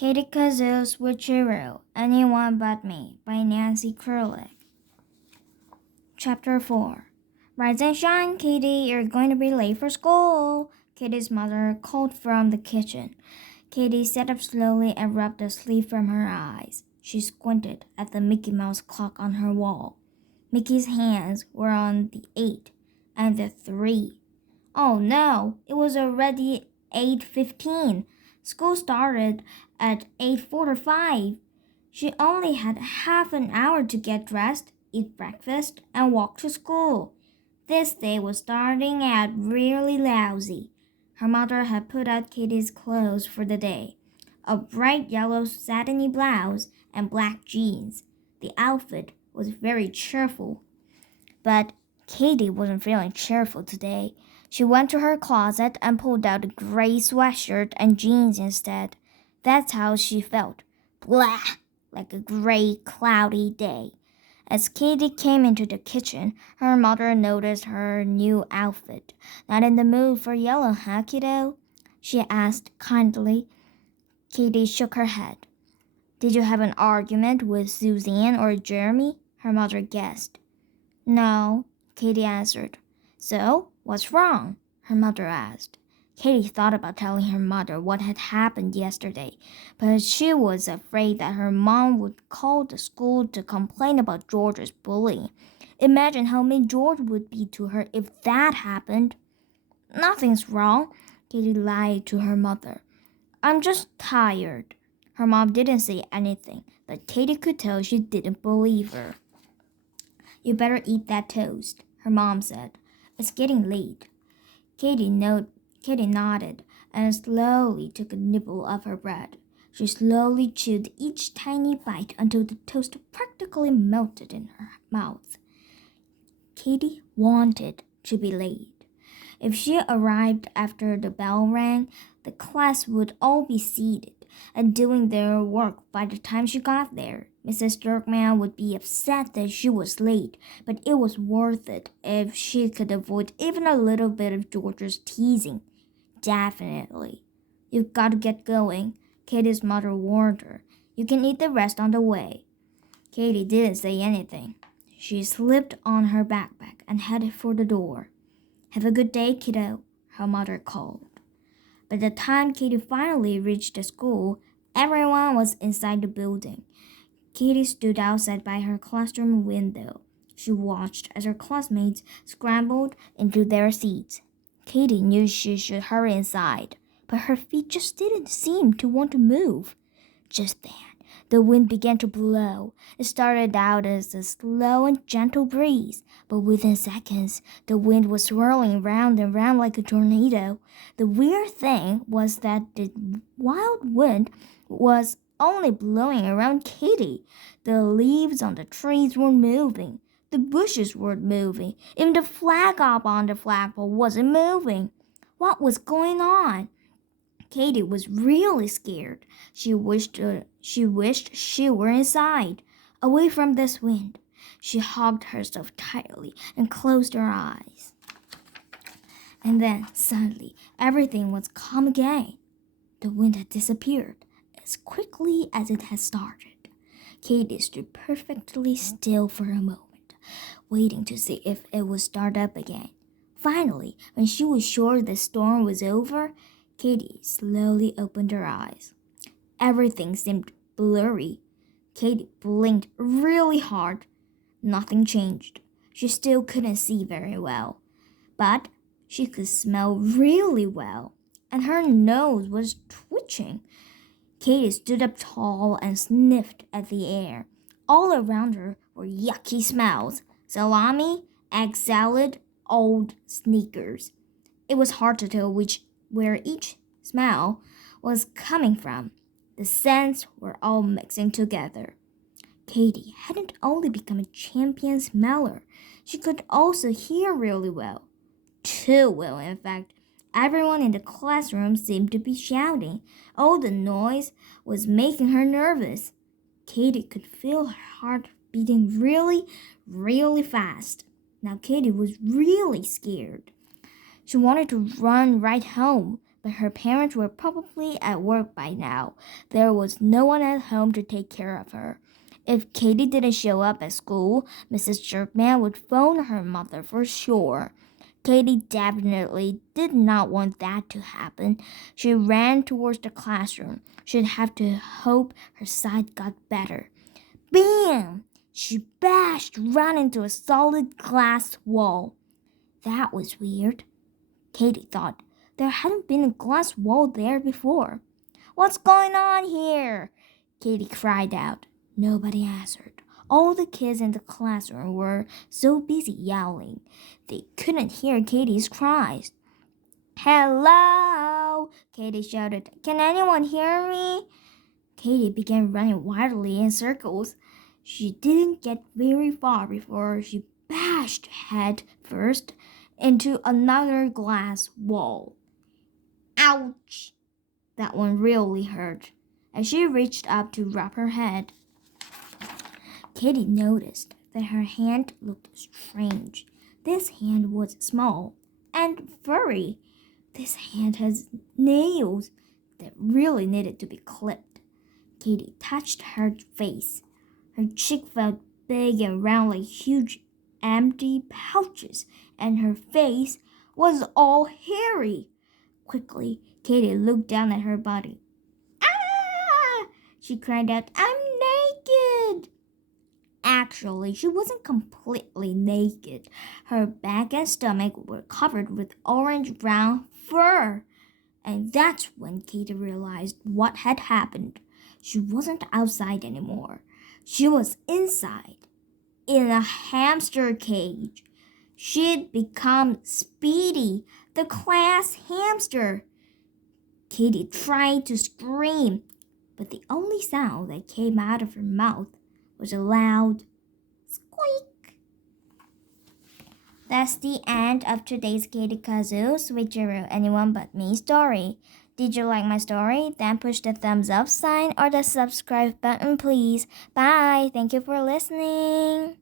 Kazoo, switcheroo, Anyone But Me by Nancy Curlick. Chapter 4. Rise and shine, Katie, you're going to be late for school, Katie's mother called from the kitchen. Katie sat up slowly and rubbed the sleep from her eyes. She squinted at the Mickey Mouse clock on her wall. Mickey's hands were on the 8 and the 3. Oh no, it was already 8:15. School started at 8:45. She only had half an hour to get dressed, eat breakfast, and walk to school. This day was starting out really lousy. Her mother had put out Katie's clothes for the day, a bright yellow satiny blouse and black jeans. The outfit was very cheerful, but Katie wasn't feeling cheerful today. She went to her closet and pulled out a gray sweatshirt and jeans instead. That's how she felt. Blah! Like a gray, cloudy day. As Katie came into the kitchen, her mother noticed her new outfit. Not in the mood for yellow, huh, kiddo? She asked kindly. Katie shook her head. Did you have an argument with Suzanne or Jeremy? Her mother guessed. No, Katie answered. So, what's wrong? Her mother asked. Katie thought about telling her mother what had happened yesterday, but she was afraid that her mom would call the school to complain about George's bullying. Imagine how mean George would be to her if that happened. Nothing's wrong, Katie lied to her mother. I'm just tired. Her mom didn't say anything, but Katie could tell she didn't believe her. You better eat that toast, her mom said. It's getting late. Katie nodded and slowly took a nibble of her bread. She slowly chewed each tiny bite until the toast practically melted in her mouth. Katie wanted to be late. If she arrived after the bell rang, the class would all be seated and doing their work by the time she got there. Mrs. Dirkman would be upset that she was late, but it was worth it if she could avoid even a little bit of George's teasing. Definitely. You've got to get going, Katie's mother warned her. You can eat the rest on the way. Katie didn't say anything. She slipped on her backpack and headed for the door. Have a good day, kiddo, her mother called. By the time Katie finally reached the school, everyone was inside the building. Katie stood outside by her classroom window. She watched as her classmates scrambled into their seats. Katie knew she should hurry inside, but her feet just didn't seem to want to move. Just then, the wind began to blow. It started out as a slow and gentle breeze, but within seconds, the wind was swirling round and round like a tornado. The weird thing was that the wild wind was only blowing around Katie. The leaves on the trees were moving. The bushes weren't moving. Even the flag up on the flagpole wasn't moving. What was going on? Katie was really scared. She wished she were inside, away from this wind. She hugged herself tightly and closed her eyes. And then, suddenly, everything was calm again. The wind had disappeared as quickly as it had started. Katie stood perfectly still for a moment, waiting to see if it would start up again. Finally, when she was sure the storm was over, Katie slowly opened her eyes. Everything seemed blurry. Katie blinked really hard. Nothing changed. She still couldn't see very well, but she could smell really well, and her nose was twitching. Katie stood up tall and sniffed at the air. All around her were yucky smells: salami, egg salad, old sneakers. It was hard to tell where each smell was coming from. The scents were all mixing together. Katie hadn't only become a champion smeller, she could also hear really well. Too well, in fact. Everyone in the classroom seemed to be shouting. All the noise was making her nervous. Katie could feel her heart beating really, really fast. Now Katie was really scared. She wanted to run right home, but her parents were probably at work by now. There was no one at home to take care of her. If Katie didn't show up at school, Mrs. Jerkman would phone her mother for sure. Katie definitely did not want that to happen. She ran towards the classroom. She'd have to hope her sight got better. Bam! She bashed right into a solid glass wall. That was weird, Katie thought. There hadn't been a glass wall there before. What's going on here? Katie cried out. Nobody answered. All the kids in the classroom were so busy yelling, they couldn't hear Katie's cries. Hello! Katie shouted. Can anyone hear me? Katie began running wildly in circles. She didn't get very far before she bashed head first into another glass wall. Ouch! That one really hurt. As she reached up to rub her head, Katie noticed that her hand looked strange. This hand was small and furry. This hand has nails that really needed to be clipped. Katie touched her face. Her cheek felt big and round like huge empty pouches, and her face was all hairy. Quickly, Katie looked down at her body. Ah! She cried out, I'm naked! Actually, she wasn't completely naked. Her back and stomach were covered with orange-brown fur. And that's when Katie realized what had happened. She wasn't outside anymore. She was inside, in a hamster cage. She'd become Speedy, the class hamster. Katie tried to scream, but the only sound that came out of her mouth was a loud squeak. That's the end of today's Katie Kazoo Switcheroo Anyone But Me story. Did you like my story? Then push the thumbs up sign or the subscribe button, please. Bye. Thank you for listening.